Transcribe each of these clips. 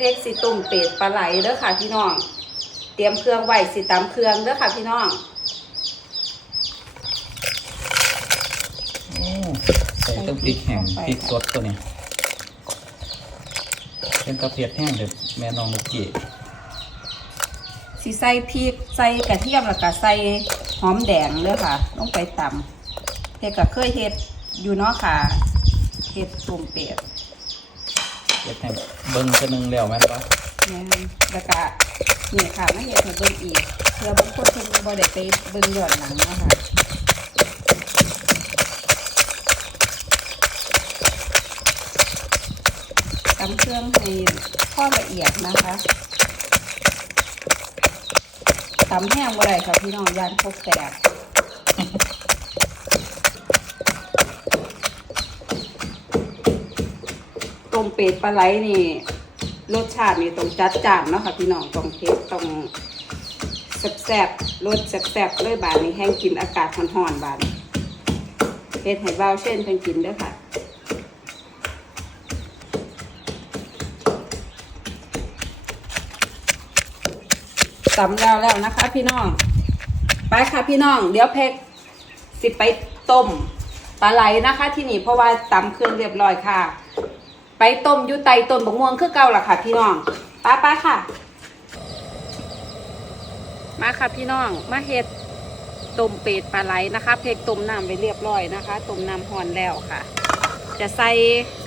เพกสิตุ่มเป็ดปลาไหลเด้อค่ะพี่น้อง เตรียมเครื่องไว้สิตำเครื่องเด้อค่ะพี่น้องโอ้ใส่ต้องพริกแห้งพริกสดตัวนี้เป็นกระเทียมแห้งเด็ดแม่น้องลูกกี้สิใส่พริกใส่กระเทียมแล้วก็ใส่หอมแดงเด้อค่ะลงไปตำเพกก็เคยเฮ็ดอยู่เนาะค่ะเฮ็ดตุ่มเป็ด เฮ็ดให้เบิ่งจะนึงแล้วแม่นปะแม่นแล้วก็นี่ค่ะมาเฮ็ดให้เบิ่งอีกเพื่อบางคนเพิ่นบ่ได้ไปเบิ่งย้อนหลังเนาะค่ะตำเครื่องให้ข้อละเอียดนะคะตำแห้งบ่ได้ค่ะพี่น้องยานพกแตก ต้มเป็ดปลาไหลนี่รสชาตินี่ต้องจัดจ้านเนาะค่ะพี่น้องต้องเผ็ดต้องแซ่บๆรสแซ่บๆเลยบาดนี้แห้งกินอากาศร้อนๆบาดนี้เฮ็ดให้เบาเช่นเพิ่นกินเด้อค่ะตำแล้วแล้วนะคะ พี่น้อง ไปค่ะพี่น้อง เดี๋ยวเพกสิไปต้มปลาไหลนะคะ ที่นี่เพราะว่าตำเครื่องเรียบร้อยค่ะ ไปต้มอยุไตต้นบกม่วงคือเก่าล่ะค่ะ พี่น้องป้าป้าค่ะ มาค่ะพี่น้องมาเฮ็ดต้มเป็ดปลาไหลนะคะเพกต้มน้ำไปเรียบร้อยนะคะต้มน้ำหอนแล้วค่ะ จะใส่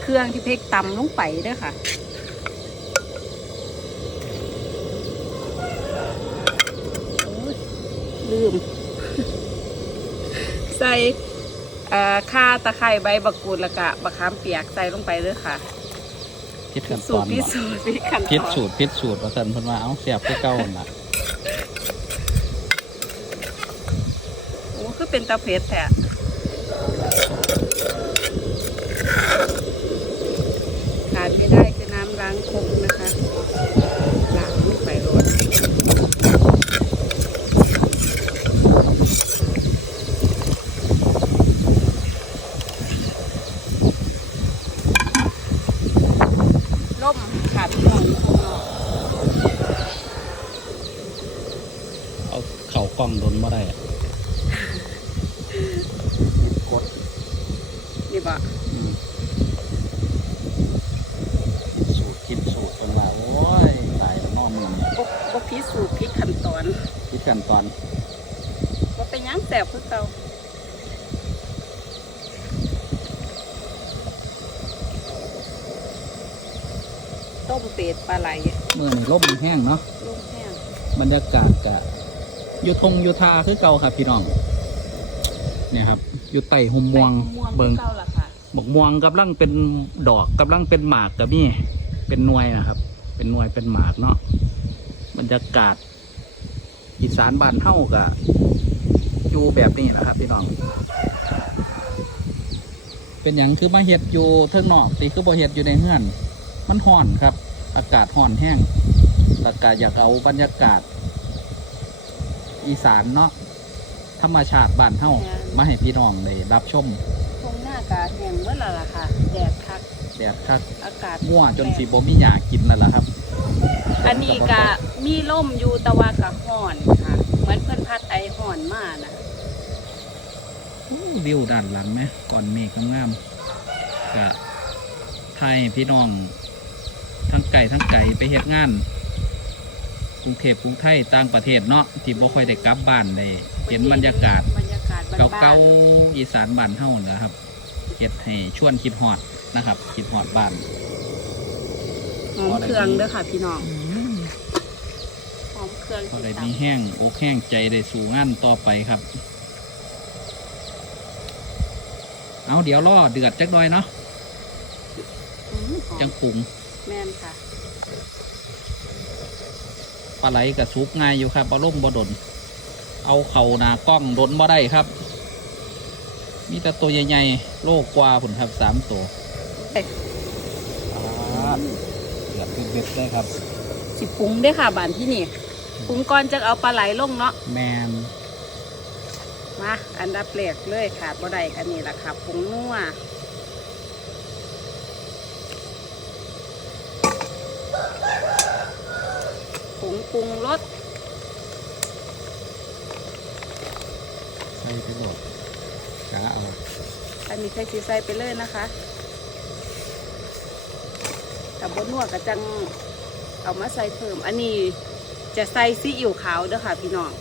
เครื่องที่เพกตำลงไปด้วยค่ะลืม ใส่ข่าตะไคร้ใบบักกูดแล้วก็บักขามเปียกใส่ลงไปเลยค่ะ พิษขั้นสูตตอรนพิบ่สูจน์พิขั้นตอนพิษสูตรพิษสูตรว่าซั่นเพิ่นว่าเอ้าแซ่บคือเก่าหั่นล่ะโอ้คือเป็นตะเพ็ดแท้ขาดไม่ได้คือน้ำล้างครกนะคะล้างลงไปโรยล่มขาดหมอนข้างนอก เอาเข้าก ล้องโดนบ่ได้อะกดนี่บ่อืมสูตรกินสูตรเพิ่นว่าโอ้ยตายแล้วน้องมึงเนี่ยบ่บ่พิสูจน์พิขั้นตอนพิษขั้นตอนว่าเป็นหยังแสบคือเก่าต้มเป็ดปลาไหลมื้อนี้ลมแห้งเนาะลูกแห้ง บรรยากาศกะ อยู่ทงอยู่ทาคือเก่าครับพี่น้องเนี่ยครับ อยู่ไต่หมม่วงใส่ม่วงเบิงคือเก่าล่ะค่ะบกม่วงกำลังเป็นดอกกำลังเป็นหมากกับนี่เป็นหน่วยนะครับ เป็นหน่วยเป็นหมากเนาะบรรยากาศอีสานบ้านเฮ้ากะอยู่แบบนี้แหละครับ พี่น้อง เป็นอย่างคือมาเห็ดอยู่เทิงนอกตีคือบ่เห็ดอยู่ในเฮือน มันห่อนครับ อากาศห่อนแห้งอากาศอยากเอาบรรยากาศ อีสานเนาะธรรมชาติบ้านเฮามาให้พี่น้องได้รับชมตรงหน้ากาแห้งเมื่อไรล่ะค่ะ แดดคักแดดคักอากาศมั่วจนสีบ่มีหยากินนั่นแหละครับ อันนี้กะมีล่มอยู่แตะวากะห่อนค่ะ เหมือนเพิ่นพัดไอห่อนมานะอู้วิวด้านหลังไหมก่อนเมฆงามๆกะไทยให้พี่น้องทั้งไก่ทั้งไก่ไปเฮ็ดงาน กรุงเทพกรุงไทยต่างประเทศเนาะที่บ่ค่อยได้กลับบ้านได้เห็นบรรยากาศ บรรยากาศบ้านๆเก่าๆอีสานบ้านเฮานะครับเฮ็ดให้ชวนคิดฮอดนะครับคิดฮอดบ้านหอมเครื่องเด้อค่ะพี่น้องหอมเครื่องพอที่ได้ตำมีแห้งอกแห้งใจได้สู่งานต่อไปครับ เอาเดี๋ยวรอเดือดจักหน่อยเนาะอืมหอจัมงปรุงแม่นค่ะ ปลาไหลกับซุปง่ายอยู่ครับปลาล่มบ่ดน เอาเข่าหนากล้องดนบ่ได้ครับ มีแต่ตัวใหญ่ๆโลกกว่าผลครับสามตัวเอ้ยเดือดเด็ดได้ครับ สิปรุงเด้อค่ะบานที่นี่ปรุงก่อนจะเอาปลาไหลลงเนาะแมนมาอันดับแรกเลยขาดบ่ได้อันนี้ล่ะค่ะปรุงนัว ปรุงรสใส่ไปโหลดกะเอาอันนี้ใส่สีใส่ไปเลยนะคะแต่บนนัวก็จังเอามาใส่เพิ่ม อันนี้จะใส่ซีอิ๊วขาวเด้อค่ะพี่น้อง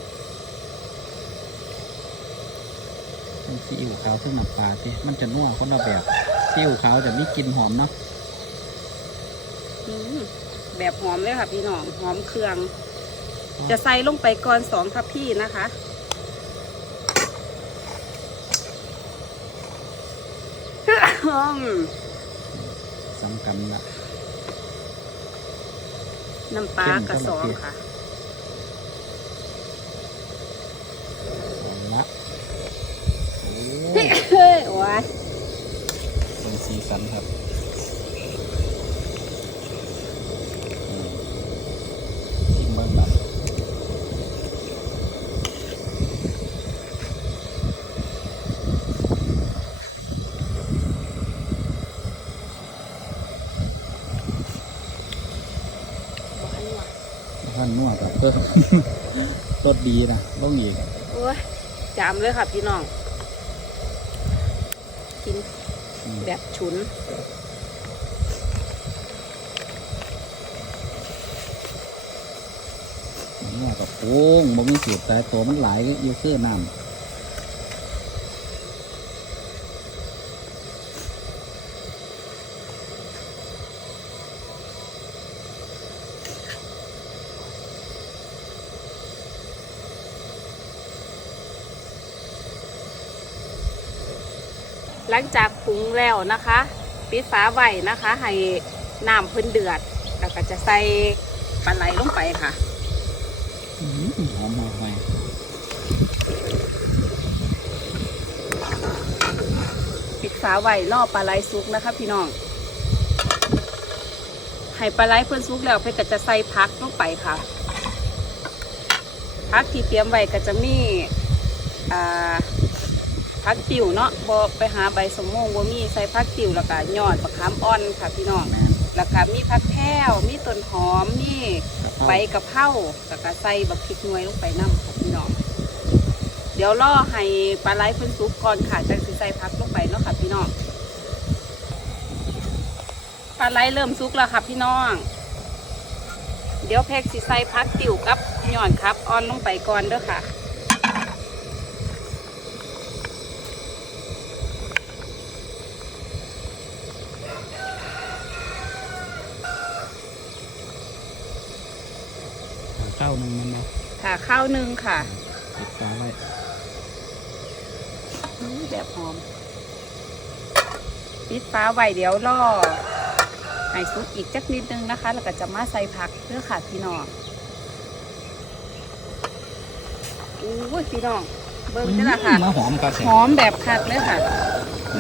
เป็นซีอิ๊วขาวซึ่งน้ำปลาที่มันจะนัวคนละแบบซีอิ๊วขาวจะมีกลิ่นหอมเนาะอืม แบบหอมเลยค่ะพี่น้องหอมเครื่อง จะใส่ลงไปก่อนสองทัพพี่นะคะอืมสำคัญละน้ำปลากระสองค่ะเอาละโอ้เฮ้ยโอ้ยเป็นสีสันครับอืมชิมเบิ้งแบบ ท่าน นวดแบบเพิ่มรสดีนะต้องอีกโอ้ยจามเลยค่ะพี่น้อง กินอืมแบบฉุนนวดกับโค้งบ่มีสูตรแต่ตัวมันหลายอยู่คือน้ำ หลังจากปรุงแล้วนะคะปิดฝาไว้นะคะ ให้น้ำเพิ่นเดือด แล้วก็จะใส่ปลาไหลลงไปค่ะอื้อหือหอมมากเลยปิดฝาไว้รอปลาไหลสุกนะคะ พี่น้องให้ปลาไหลเพิ่นสุกแล้วเพิ่นก็จะใส่พักลงไปค่ะพักที่เตรียมไว้ก็จะมีอ่า พักติ่วเนาะบอไปหาใบสมโมงบ่มีใส่พักติ่วแล้วก็ยอดมะขามอ่อนค่ะพี่น้องแม่นแล้วก็มีผักแพรวมีต้นหอมมีกะเพราใบกะเพราแล้วก็ใส่บักพริกหน่วยลงไปน้ำค่ะพี่น้องเดี๋ยวรอให้ปลาไหลเพิ่นสุกก่อนค่ะจังสิใส่ผักลงไปเนาะค่ะพี่น้องปลาไหลเริ่มสุกแล้วค่ะพี่น้อง เดี๋ยวแพ็กสิใส่ผักติ๋วกับหย่อนครับออนลงไปก่อนเด้อค่ะ ข้าวหนึ่งมันเนาะค่ะข้าวหนึ่งค่ะปิดฟ้าไว้อืมแบบหอมปิดฟ้าไว้เดี๋ยวรอให้สุกอีกจักนิดนึงนะคะ แล้วก็จะมาใส่ผักเพื่อค่ะพี่น้องอู้ยพี่น้อง เบิ้งนี่แหละค่ะมาหอมกระแสหอมแบบคักเลยค่ะ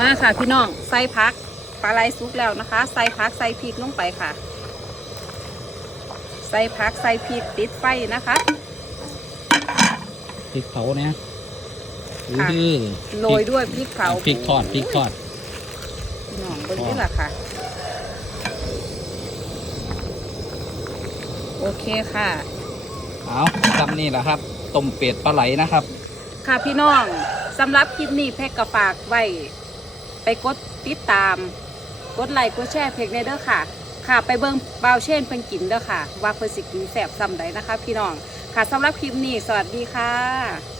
มาค่ะพี่น้อง ใส่ผักปลาไหลสุกแล้วนะคะ ใส่ผักใส่พริกลงไปค่ะ ใส่ผักใส่พริกติดไฟนะคะพริกเผาเนี่ยค่ะอื้อโรยด้วยพริกเผาพริกทอดพริกทอดพี่น้องเบิ้งนี่แหละค่ะ โอเคค่ะเอาจำนี่แหละครับต้มเป็ดปลาไหลนะครับ ค่ะพี่น้องสำหรับคลิปนี้แพ็กกระฝากไว้ ไปกดติดตาม กดไลค์กดแชร์เพจในเด้อค่ะ ค่ะ ไปเบิ้งบาวเช่นเพิ่นกินเด้อค่ะ ว่าเพิ่นสิกินแสบซำใดนะคะ พี่น้องค่ะสำหรับคลิปนี้สวัสดีค่ะ